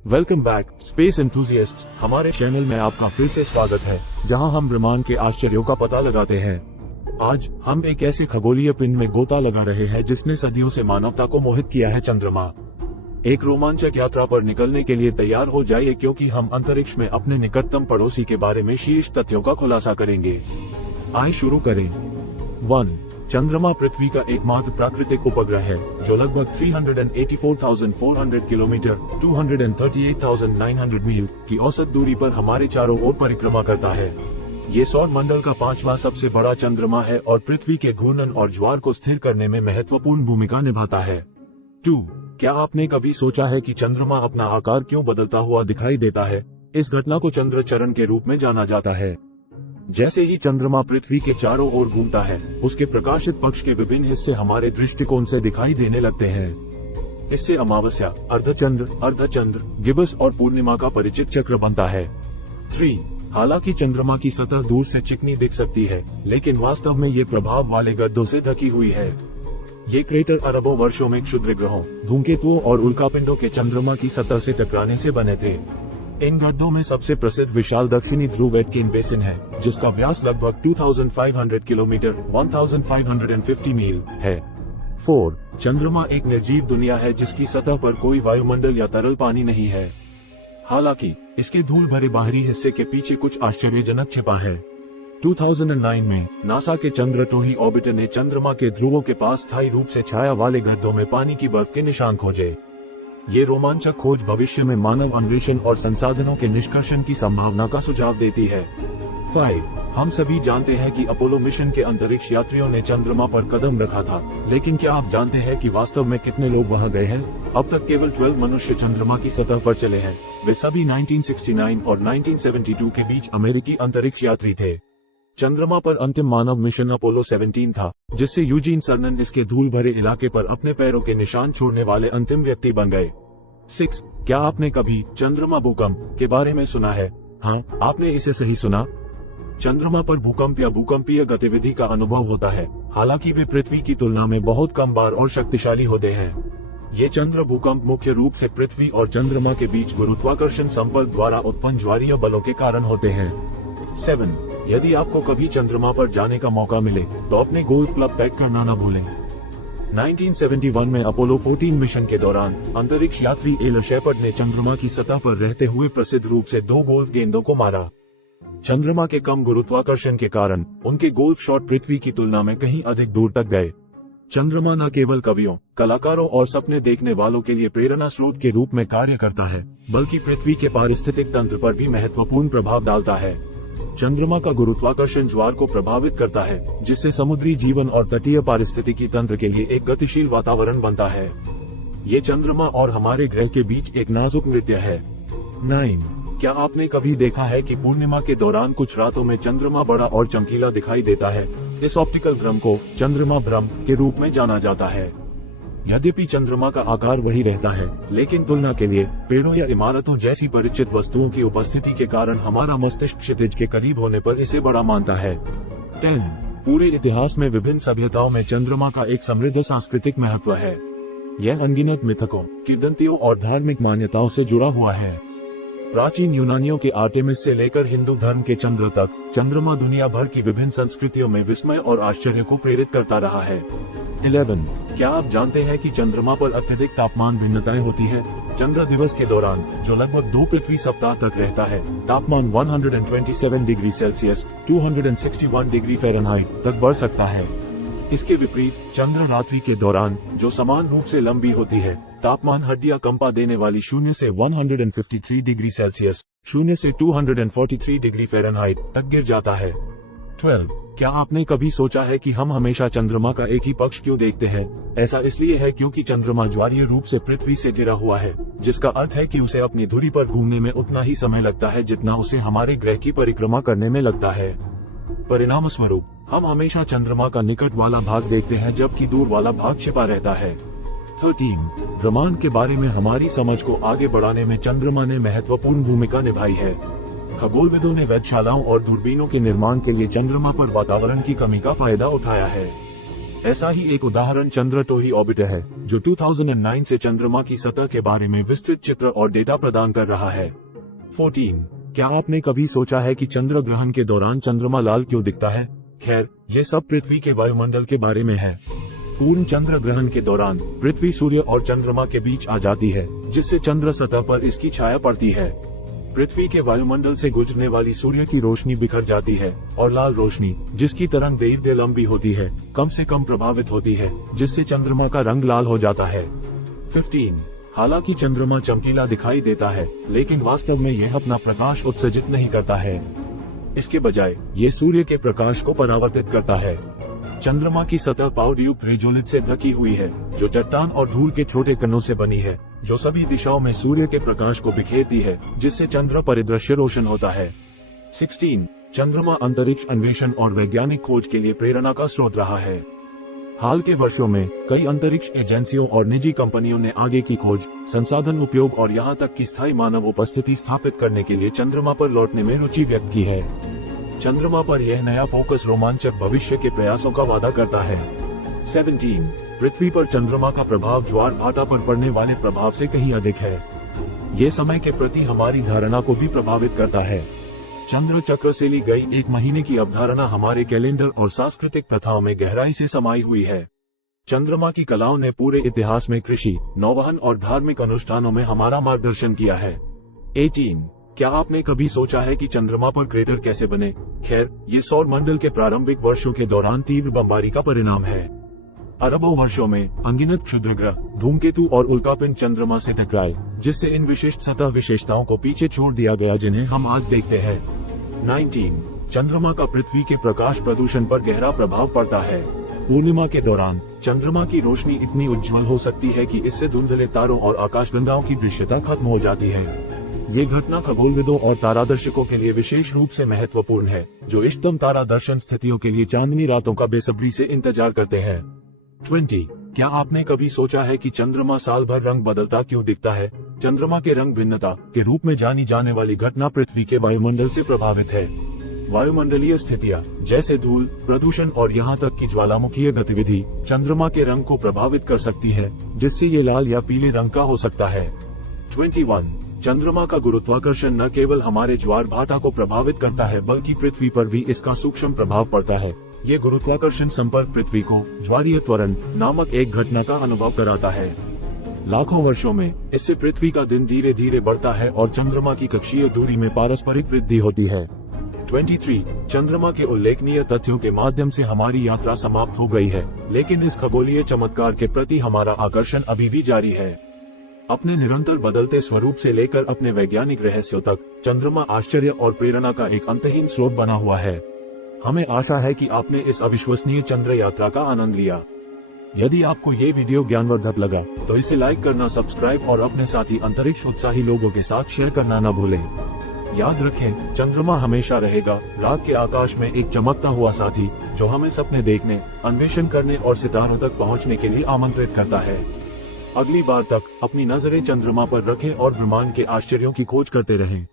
Welcome back space एंथुसियास्ट्स। हमारे channel में आपका फिर से स्वागत है, जहां हम ब्रह्मांड के आश्चर्यों का पता लगाते हैं। आज हम एक ऐसे खगोलीय पिंड में गोता लगा रहे हैं जिसने सदियों से मानवता को मोहित किया है, चंद्रमा। एक रोमांचक यात्रा पर निकलने के लिए तैयार हो जाइए, क्योंकि हम अंतरिक्ष में अपने निकटतम पड़ोसी के बारे में शीर्ष तथ्यों का खुलासा करेंगे। आइए शुरू करें। 1. चंद्रमा पृथ्वी का एकमात्र प्राकृतिक उपग्रह है, जो लगभग 384,400 किलोमीटर 238,900 मील की औसत दूरी पर हमारे चारों ओर परिक्रमा करता है। ये सौर मंडल का 5वां सबसे बड़ा चंद्रमा है और पृथ्वी के घूर्णन और ज्वार को स्थिर करने में महत्वपूर्ण भूमिका निभाता है। 2. क्या आपने कभी सोचा है कि चंद्रमा अपना आकार क्यों बदलता हुआ दिखाई देता है? इस घटना को चंद्रचरण के रूप में जाना जाता है। जैसे ही चंद्रमा पृथ्वी के चारों ओर घूमता है, उसके प्रकाशित पक्ष के विभिन्न हिस्से हमारे दृष्टिकोण से दिखाई देने लगते हैं। इससे अमावस्या, अर्धचंद्र, गिबस और पूर्णिमा का परिचित चक्र बनता है। 3. हालांकि चंद्रमा की सतह दूर से चिकनी दिख सकती है, लेकिन वास्तव में ये प्रभाव वाले गड्ढों से ढकी हुई है। ये क्रेटर अरबों वर्षों में क्षुद्र ग्रहों, धूमकेतुओं और उल्कापिंडों के चंद्रमा की सतह से टकराने से बने थे। इन गड्ढों में सबसे प्रसिद्ध विशाल दक्षिणी ध्रुव एटकिन बेसिन है, जिसका व्यास लगभग 2500 किलोमीटर 1550 मील है। 4. चंद्रमा एक निर्जीव दुनिया है जिसकी सतह पर कोई वायुमंडल या तरल पानी नहीं है। हालांकि इसके धूल भरे बाहरी हिस्से के पीछे कुछ आश्चर्यजनक छिपा है। 2009 में नासा के चंद्रद्रोही ऑर्बिटर ने चंद्रमा के ध्रुवों के पास स्थायी रूप से छाया वाले गड्ढों में पानी की बर्फ के निशान खोजे। ये रोमांचक खोज भविष्य में मानव अन्वेषण और संसाधनों के निष्कर्षण की संभावना का सुझाव देती है। 5. हम सभी जानते हैं कि अपोलो मिशन के अंतरिक्ष यात्रियों ने चंद्रमा पर कदम रखा था, लेकिन क्या आप जानते हैं कि वास्तव में कितने लोग वहां गए हैं? अब तक केवल 12 मनुष्य चंद्रमा की सतह पर चले हैं। वे सभी 1969 और 1972 के बीच अमेरिकी अंतरिक्ष यात्री थे। चंद्रमा पर अंतिम मानव मिशन अपोलो 17 था, जिससे यूजीन सर्नन इसके धूल भरे इलाके पर अपने पैरों के निशान छोड़ने वाले अंतिम व्यक्ति बन गए। 6. क्या आपने कभी चंद्रमा भूकंप के बारे में सुना है? हाँ, आपने इसे सही सुना। चंद्रमा पर भूकंप या भूकंपीय गतिविधि का अनुभव होता है, हालांकि वे पृथ्वी की तुलना में बहुत कम बार और शक्तिशाली होते हैं। ये चंद्र भूकंप मुख्य रूप से पृथ्वी और चंद्रमा के बीच गुरुत्वाकर्षण संपर्क द्वारा उत्पन्न ज्वारीय बलों के कारण होते हैं। 7. यदि आपको कभी चंद्रमा पर जाने का मौका मिले, तो अपने गोल्फ क्लब पैक करना न भूलें। 1971 में अपोलो 14 मिशन के दौरान अंतरिक्ष यात्री एल शेपर्ड ने चंद्रमा की सतह पर रहते हुए प्रसिद्ध रूप से 2 गोल्फ गेंदों को मारा। चंद्रमा के कम गुरुत्वाकर्षण के कारण उनके गोल्फ शॉट पृथ्वी की तुलना में कहीं अधिक दूर तक गए। चंद्रमा न केवल कवियों, कलाकारों और सपने देखने वालों के लिए प्रेरणा स्रोत के रूप में कार्य करता है, बल्कि पृथ्वी के पारिस्थितिक तंत्र पर भी महत्वपूर्ण प्रभाव डालता है। चंद्रमा का गुरुत्वाकर्षण ज्वार को प्रभावित करता है, जिससे समुद्री जीवन और तटीय पारिस्थितिकी तंत्र के लिए एक गतिशील वातावरण बनता है। ये चंद्रमा और हमारे ग्रह के बीच एक नाजुक नृत्य है। 9. क्या आपने कभी देखा है कि पूर्णिमा के दौरान कुछ रातों में चंद्रमा बड़ा और चमकीला दिखाई देता है? इस ऑप्टिकल भ्रम को चंद्रमा भ्रम के रूप में जाना जाता है। यद्यपि चंद्रमा का आकार वही रहता है, लेकिन तुलना के लिए पेड़ों या इमारतों जैसी परिचित वस्तुओं की उपस्थिति के कारण हमारा मस्तिष्क क्षितिज के करीब होने पर इसे बड़ा मानता है। 10. पूरे इतिहास में विभिन्न सभ्यताओं में चंद्रमा का एक समृद्ध सांस्कृतिक महत्व है। यह अनगिनत मिथकों, किंवदंतियों और धार्मिक मान्यताओं से जुड़ा हुआ है। प्राचीन यूनानियों के आर्टेमिस से लेकर हिंदू धर्म के चंद्र तक, चंद्रमा दुनिया भर की विभिन्न संस्कृतियों में विस्मय और आश्चर्य को प्रेरित करता रहा है। 11. क्या आप जानते हैं कि चंद्रमा पर अत्यधिक तापमान भिन्नताएं होती है? चंद्र दिवस के दौरान, जो लगभग 2 पृथ्वी सप्ताह तक रहता है, तापमान 127 डिग्री सेल्सियस 261 डिग्री फ़ारेनहाइट तक बढ़ सकता है। इसके विपरीत चंद्र रात्रि के दौरान, जो समान रूप से लंबी होती है, तापमान हड्डियां कंपा देने वाली 0 से 153 डिग्री सेल्सियस 0 से 243 डिग्री फ़ारेनहाइट तक गिर जाता है। 12. क्या आपने कभी सोचा है कि हम हमेशा चंद्रमा का एक ही पक्ष क्यों देखते हैं? ऐसा इसलिए है क्योंकि चंद्रमा ज्वारीय रूप से पृथ्वी से घिरा हुआ है, जिसका अर्थ है कि उसे अपनी धुरी पर घूमने में उतना ही समय लगता है जितना उसे हमारे ग्रह की परिक्रमा करने में लगता है। परिणाम स्वरूप हम हमेशा चंद्रमा का निकट वाला भाग देखते हैं, जबकि दूर वाला भाग छिपा रहता है। 13. ब्रह्मांड के बारे में हमारी समझ को आगे बढ़ाने में चंद्रमा ने महत्वपूर्ण भूमिका निभाई है। खगोलविदों ने वेधशालाओं और दूरबीनों के निर्माण के लिए चंद्रमा पर वातावरण की कमी का फायदा उठाया है। ऐसा ही एक उदाहरण चंद्र टोही ऑर्बिटर है, जो 2009 से चंद्रमा की सतह के बारे में विस्तृत चित्र और डेटा प्रदान कर रहा है। 14. क्या आपने कभी सोचा है कि चंद्र ग्रहण के दौरान चंद्रमा लाल क्यों दिखता है? खैर, ये सब पृथ्वी के वायुमंडल के बारे में है। पूर्ण चंद्र ग्रहण के दौरान पृथ्वी सूर्य और चंद्रमा के बीच आ जाती है, जिससे चंद्र सतह पर इसकी छाया पड़ती है। पृथ्वी के वायुमंडल से गुजरने वाली सूर्य की रोशनी बिखर जाती है और लाल रोशनी, जिसकी तरंग दैर्ध्य लंबी होती है, कम से कम प्रभावित होती है, जिससे चंद्रमा का रंग लाल हो जाता है। 15. हालांकि चंद्रमा चमकीला दिखाई देता है, लेकिन वास्तव में यह अपना प्रकाश उत्सर्जित नहीं करता है। इसके बजाय ये सूर्य के प्रकाश को परावर्तित करता है। चंद्रमा की सतह पाउडर युक्त रेजोलिथ से ढकी हुई है, जो चट्टान और धूल के छोटे कणों से बनी है, जो सभी दिशाओं में सूर्य के प्रकाश को बिखेरती है, जिससे चंद्र परिदृश्य रोशन होता है। 16. चंद्रमा अंतरिक्ष अन्वेषण और वैज्ञानिक खोज के लिए प्रेरणा का स्रोत रहा है। हाल के वर्षों में कई अंतरिक्ष एजेंसियों और निजी कंपनियों ने आगे की खोज, संसाधन उपयोग और यहाँ तक कि स्थायी मानव उपस्थिति स्थापित करने के लिए चंद्रमा पर लौटने में रुचि व्यक्त की है। चंद्रमा पर यह नया फोकस रोमांचक भविष्य के प्रयासों का वादा करता है। 17. पृथ्वी पर चंद्रमा का प्रभाव ज्वार भाटा पर पड़ने वाले प्रभाव से कहीं अधिक है। ये समय के प्रति हमारी धारणा को भी प्रभावित करता है। चंद्र चक्र से ली गई एक महीने की अवधारणा हमारे कैलेंडर और सांस्कृतिक प्रथाओं में गहराई से समाई हुई है। चंद्रमा की कलाओं ने पूरे इतिहास में कृषि, नौवहन और धार्मिक अनुष्ठानों में हमारा मार्गदर्शन किया है। 18. क्या आपने कभी सोचा है कि चंद्रमा पर क्रेटर कैसे बने? खैर, ये सौर मंडल के प्रारंभिक वर्षों के दौरान तीव्र बमबारी का परिणाम है। अरबों वर्षों में अनगिनत क्षुद्र ग्रह, धूमकेतु और उल्कापिंड चंद्रमा से टकराए, जिससे इन विशिष्ट सतह विशेषताओं को पीछे छोड़ दिया गया जिन्हें हम आज देखते हैं। 19. चंद्रमा का पृथ्वी के प्रकाश प्रदूषण पर गहरा प्रभाव पड़ता है। पूर्णिमा के दौरान चंद्रमा की रोशनी इतनी उज्जवल हो सकती है कि इससे धुंधले तारों और आकाशगंगाओं की दृश्यता खत्म हो जाती है। ये घटना खगोलविदों और तारादर्शकों के लिए विशेष रूप से महत्वपूर्ण है, जो इष्टतम तारा दर्शन स्थितियों के लिए चांदनी रातों का बेसब्री से इंतजार करते हैं। 20. क्या आपने कभी सोचा है कि चंद्रमा साल भर रंग बदलता क्यों दिखता है? चंद्रमा के रंग भिन्नता के रूप में जानी जाने वाली घटना पृथ्वी के वायुमंडल से प्रभावित है। वायुमंडलीय स्थितियां, जैसे धूल, प्रदूषण और यहाँ तक कि ज्वालामुखीय गतिविधि, चंद्रमा के रंग को प्रभावित कर सकती है, जिससे ये लाल या पीले रंग का हो सकता है। 21. चंद्रमा का गुरुत्वाकर्षण न केवल हमारे ज्वार भाटा को प्रभावित करता है, बल्कि पृथ्वी पर भी इसका सूक्ष्म प्रभाव पड़ता है। ये गुरुत्वाकर्षण संपर्क पृथ्वी को ज्वारीय त्वरण नामक एक घटना का अनुभव कराता है। लाखों वर्षों में इससे पृथ्वी का दिन धीरे धीरे बढ़ता है और चंद्रमा की कक्षीय दूरी में पारस्परिक वृद्धि होती है। 23. चंद्रमा के उल्लेखनीय तथ्यों के माध्यम से हमारी यात्रा समाप्त हो गई है, लेकिन इस खगोलीय चमत्कार के प्रति हमारा आकर्षण अभी भी जारी है। अपने निरंतर बदलते स्वरूप से लेकर अपने वैज्ञानिक रहस्यों तक, चंद्रमा आश्चर्य और प्रेरणा का एक अंतहीन स्रोत बना हुआ है। हमें आशा है कि आपने इस अविश्वसनीय चंद्र यात्रा का आनंद लिया। यदि आपको ये वीडियो ज्ञानवर्धक लगा, तो इसे लाइक करना, सब्सक्राइब और अपने साथी अंतरिक्ष उत्साही लोगों के साथ शेयर करना न भूलें। याद रखें, चंद्रमा हमेशा रहेगा रात के आकाश में एक चमकता हुआ साथी, जो हमें सपने देखने, अन्वेषण करने और सितारों तक पहुंचने के लिए आमंत्रित करता है। अगली बार तक अपनी नजरें चंद्रमा पर रखें और ब्रह्मांड के आश्चर्यों की खोज करते रहें।